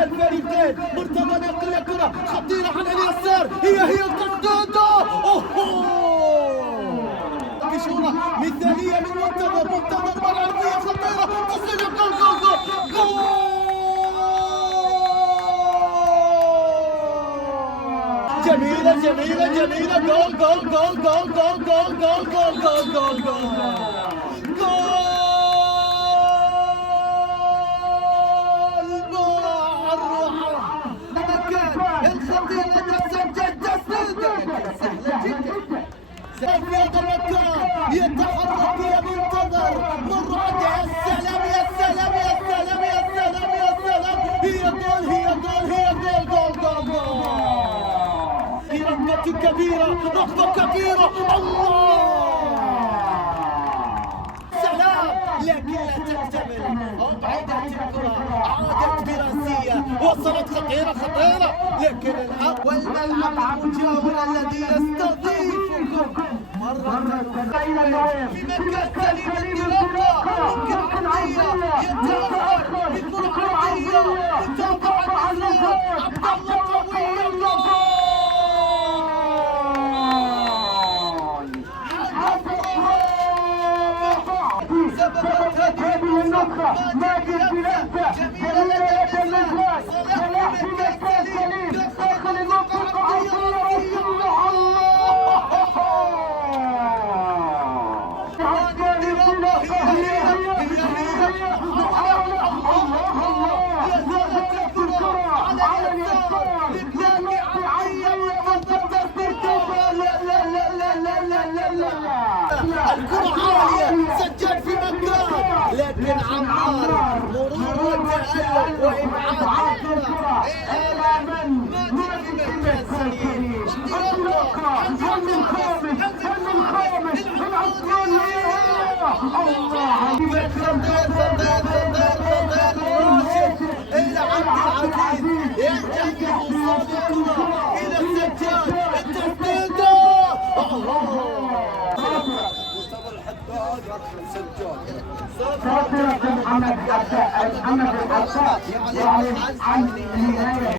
الفريقين مرتضى نقل الكرة خطيرة على اليسار، هي القدودة. كشورة مثالية من منتظر بالعرضية خطيرة، تصل جول. جميلة جول. في هذا المكان يتحرك يا منتظر مرة. يا سلام هي جول. ركبة كبيرة الله سلام، لكن لا تكتمل. أبعدت الكرة، عادت براسية، وصلت خطيرة، لكن الحق والملعب المجاور الذي يستضيفكم مرة في مكان سليم الانطلاقة. ممكن عرضية يتأخر بكرة عرضية، متابعة إسلام عبد الله قوية. سبقت هذه النسخة ماجد بلمسة جميلة لدى صلاح في مكان سليم، دخل المنطقة عرضية. الكرة عالية، سجل في مكان، لكن عمار مرور وتألق وإبعاد الكرة إلى من ماجد في مكان سليم. انطلاقة عند الخامس راشد إلى عبد العزيز، ينجح بإيصال الكرة إلى السجاد. التسديد محمد العباس يعني عن